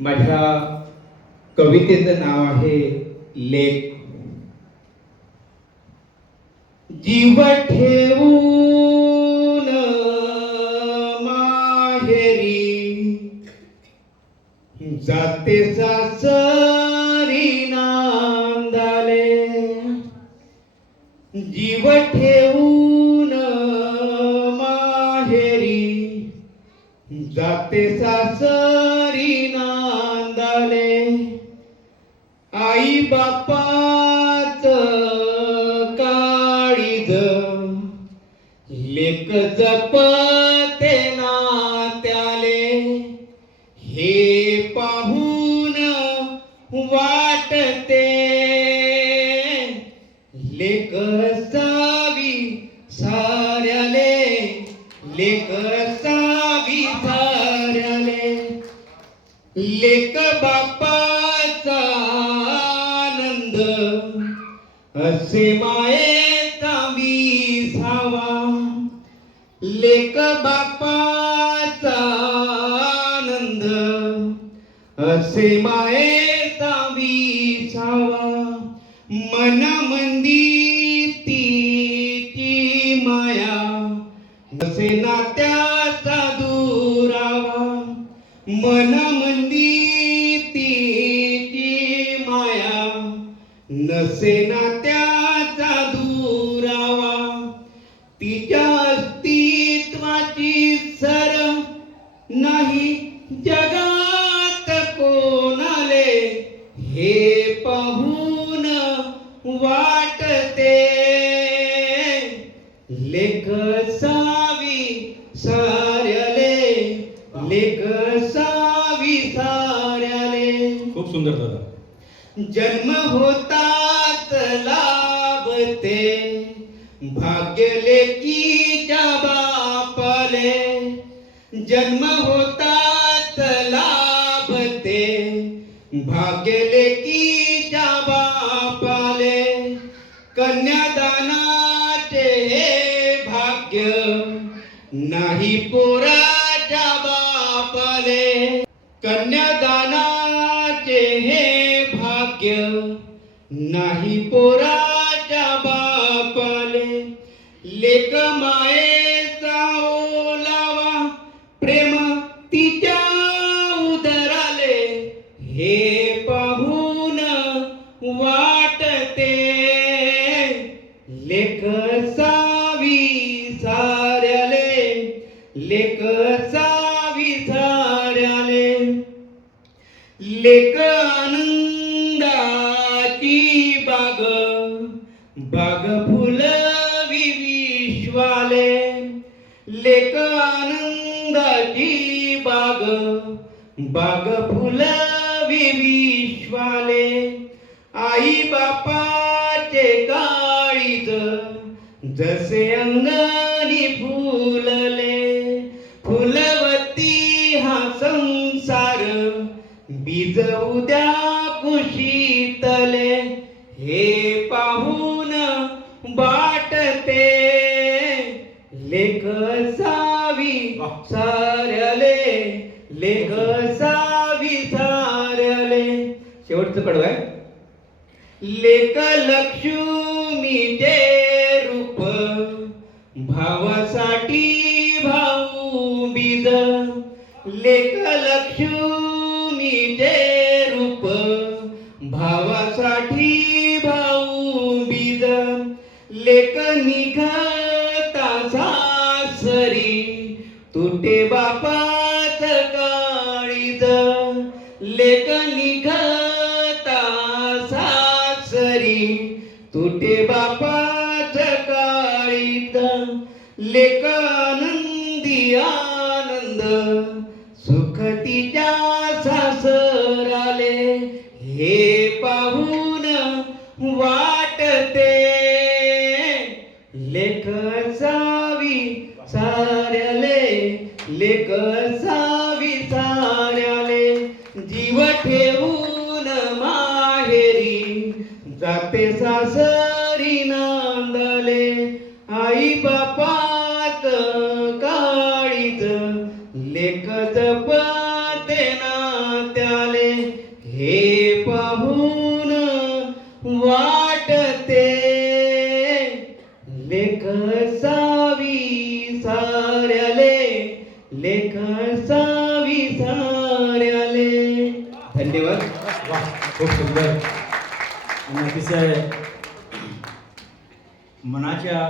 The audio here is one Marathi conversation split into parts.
माझ्या कवितेचं नाव आहे लेक. जीव ठेवून माहेरी जाते सासरी नांदाले. जीव ठेवून माहेरी जाते सासरी नांदाले. आई बापाच काळीज लेक जपते नात्याले. हे पाहून वाटते लेक सावी साऱ्याले. लेक सावी साऱ्याले. लेक बापाचा आनंद असे मायेचा विसावा. लेक बापाचा आनंद असे मायेचा विसावा. मनमंदी तिची माया असे नात्याचा दुरावा. मनमंदी तिची माया नसे नात्याचा दुरावा. तिच्या अस्तित्वाची सर नाही जगात कोणाले. हे पाहून वाटते लेक सावी साऱ्याले. लेक सावी साऱ्याले. खूप सुंदर दादा. जन्म होताच लाभते भाग्य लेकीच्या बापाले. जन्म होताच लाभते भाग्य लेकीच्या बापाले. कन्यादानाचे हे भाग्य नाही पोराच्या बापाले. कन्यादानाचे हे भाग्य नाही पोराच्या बापाले. लेक मायेचा ओलावा प्रेम तिच्या उदराले. हे पाहून वाटते लेक सावी साऱ्याले. लेक सावी साऱ्याले. लेक आनंदाची बाग बाग फुलवी विश्वाले. लेक आनंदाची बाग बाग फुलवी विश्वाले. आई बापाचे काळीज जसे अंगणी फुलले. फुलवती हा संसार बीज उद्या कुशीतले. हे पाहून वाटते लेक सावी साऱ्याले. लेक सावी साऱ्याले. शेवटचं कडवं आहे. लेक लक्ष्मीचे रूप भावासाठी भाऊ बीज. लेक लक्ष्मीचे रूप भावासाठी भाऊ बीज. लेक निघता सासरी तुटे बापाच काळीज. लेक निघता सासरी तुटे बापाच काळीज. लेक आनंदी आनंद सुख तिच्या सासराले. हे पाहून वाटते लेक सावी साऱ्याले. लेक सावी साऱ्याले. जीव ठेवून माहेरी जाते सासरी नांदाले. आई बापाच काळीज लेक जपते नात्याले. लेख असावी साऱ्याले. धन्यवाद. वा, खूप सुंदर आणि अतिशय मनाच्या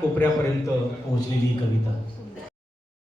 कोपऱ्यापर्यंत पोहोचलेली ही कविता.